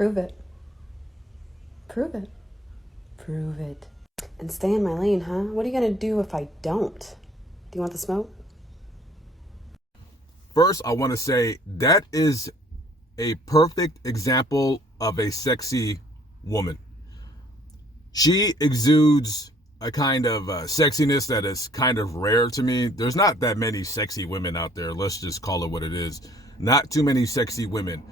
Prove it. Prove it. Prove it. And stay in my lane, huh? What are you gonna do if I don't? Do you want the smoke? First, I want to say that is a perfect example of a sexy woman. She exudes a kind of sexiness that is kind of rare to me. There's not that many sexy women out there. Let's just call it what it is. Not too many sexy women.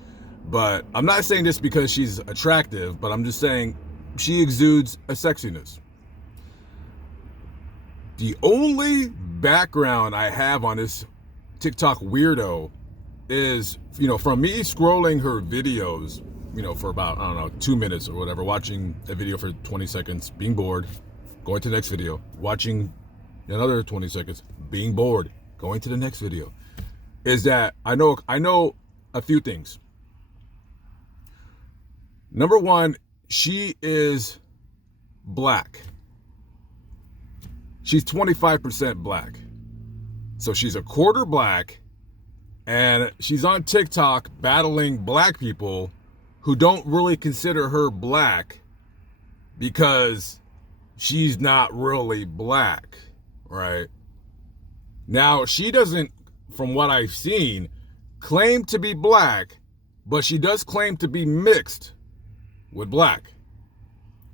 But I'm not saying this because she's attractive, but I'm just saying she exudes a sexiness. The only background I have on this TikTok weirdo is, from me scrolling her videos, for about, 2 minutes or whatever, watching a video for 20 seconds, being bored, going to the next video, watching another 20 seconds, being bored, going to the next video, is that I know a few things. Number one, she is black. She's 25% black. So she's a quarter black, and she's on TikTok battling black people who don't really consider her black because she's not really black, right? Now, she doesn't, from what I've seen, claim to be black, but she does claim to be mixed with black.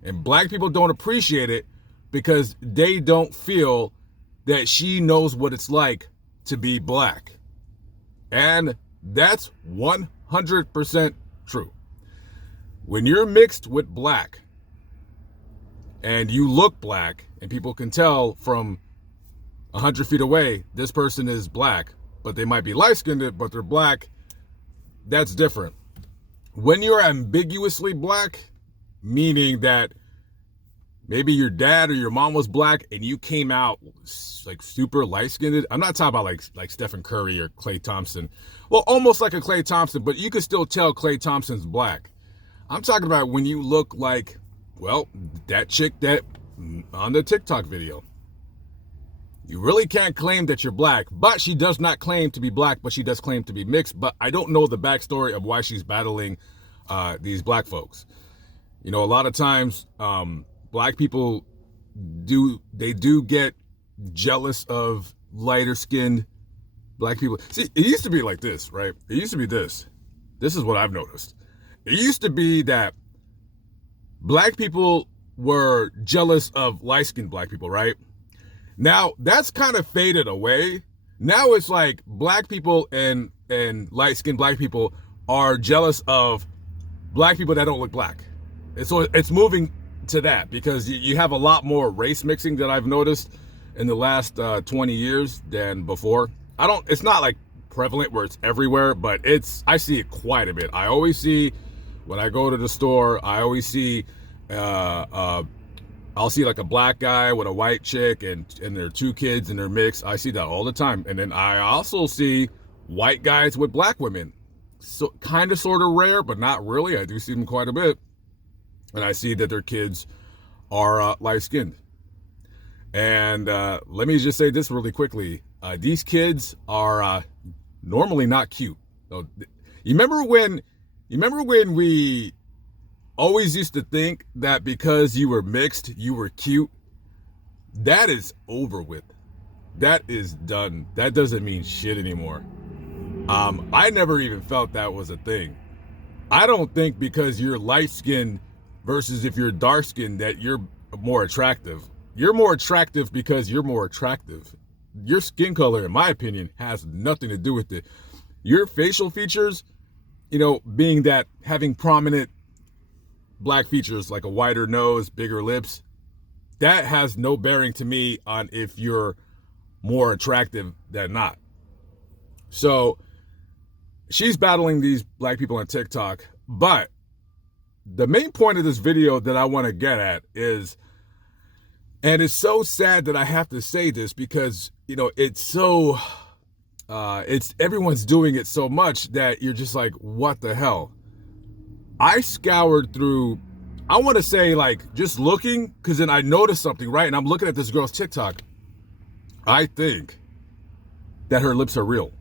And black people don't appreciate it because they don't feel that she knows what it's like to be black. And that's 100% true. When you're mixed with black and you look black and people can tell from 100 feet away, this person is black, but they might be light-skinned, but they're black, that's different. When you're ambiguously black, meaning that maybe your dad or your mom was black and you came out like super light-skinned. I'm not talking about like Stephen Curry or Klay Thompson. Well, almost like a Klay Thompson, but you can still tell Klay Thompson's black. I'm talking about when you look like, well, that chick that on the TikTok video. You really can't claim that you're black, but she does not claim to be black, but she does claim to be mixed. But I don't know the backstory of why she's battling these black folks. A lot of times, black people do get jealous of lighter skinned black people. See, it used to be like this, right? It used to be this. This is what I've noticed. It used to be that black people were jealous of light skinned black people, right? Now that's kind of faded away. Now it's like black people and light skinned black people are jealous of black people that don't look black. And so it's moving to that because you have a lot more race mixing that I've noticed in the last 20 years than before. It's not like prevalent where it's everywhere, but I see it quite a bit. I always see when I go to the store, I always see, I'll see like a black guy with a white chick and their two kids and they're mixed. I see that all the time. And then I also see white guys with black women. So kind of sort of rare, but not really. I do see them quite a bit. And I see that their kids are light-skinned. And let me just say this really quickly. These kids are normally not cute. So, you remember when we always used to think that because you were mixed, you were cute? That is over with. That is done. That doesn't mean shit anymore. I never even felt that was a thing. I don't think because you're light-skinned versus if you're dark-skinned that you're more attractive. You're more attractive because you're more attractive. Your skin color, in my opinion, has nothing to do with it. Your facial features, being that having prominent black features like a wider nose, bigger lips, that has no bearing to me on if you're more attractive than not. So she's battling these black people on TikTok, but the main point of this video that I want to get at is, and it's so sad that I have to say this because, it's so, everyone's doing it so much that you're just like, what the hell? I scoured through, I want to say like just looking, because then I noticed something, right? And I'm looking at this girl's TikTok. I think that her lips are real.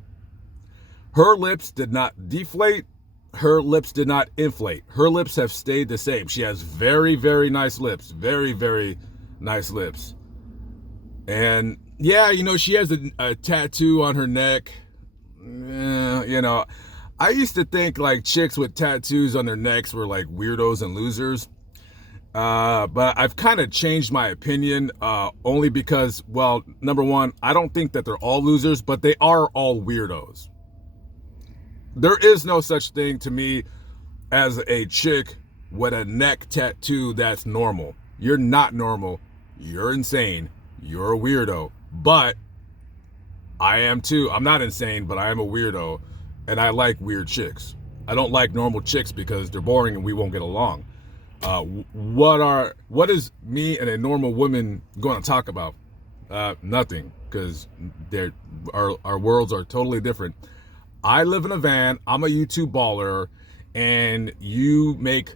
Her lips did not deflate. her lips did not inflate. Her lips have stayed the same. She has very, very nice lips. Very, very nice lips. And yeah, you know, she has a tattoo on her neck. You know, I used to think like chicks with tattoos on their necks were like weirdos and losers. But I've kind of changed my opinion, only because, well, number one, I don't think that they're all losers, but they are all weirdos. There is no such thing to me as a chick with a neck tattoo that's normal. You're not normal. You're insane. You're a weirdo. But I am too. I'm not insane, but I am a weirdo. And I like weird chicks. I don't like normal chicks because they're boring and we won't get along. What is me and a normal woman going to talk about? Nothing, because our worlds are totally different. I live in a van. I'm a YouTube baller, and you make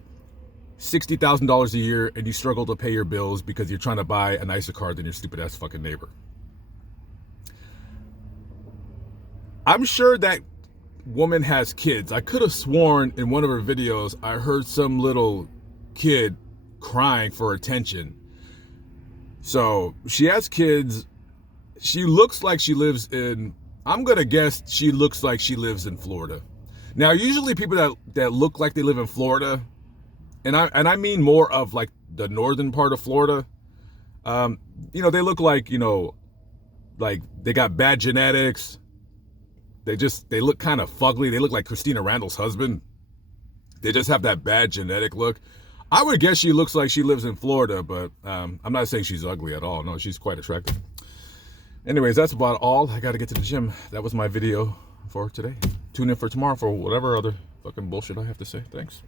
$60,000 a year, and you struggle to pay your bills because you're trying to buy a nicer car than your stupid ass fucking neighbor. I'm sure that woman has kids. I could have sworn in one of her videos I heard some little kid crying for attention. So she has kids. She looks like she lives in, I'm gonna guess she looks like she lives in Florida. Now, usually people that look like they live in Florida, and I mean more of like the northern part of Florida, you know, they look like, you know, like they got bad genetics. They look kind of fugly. They look like Christina Randall's husband. They just have that bad genetic look. I would guess she looks like she lives in Florida, but I'm not saying she's ugly at all. No, she's quite attractive. Anyways, that's about all. I got to get to the gym. That was my video for today. Tune in for tomorrow for whatever other fucking bullshit I have to say. Thanks.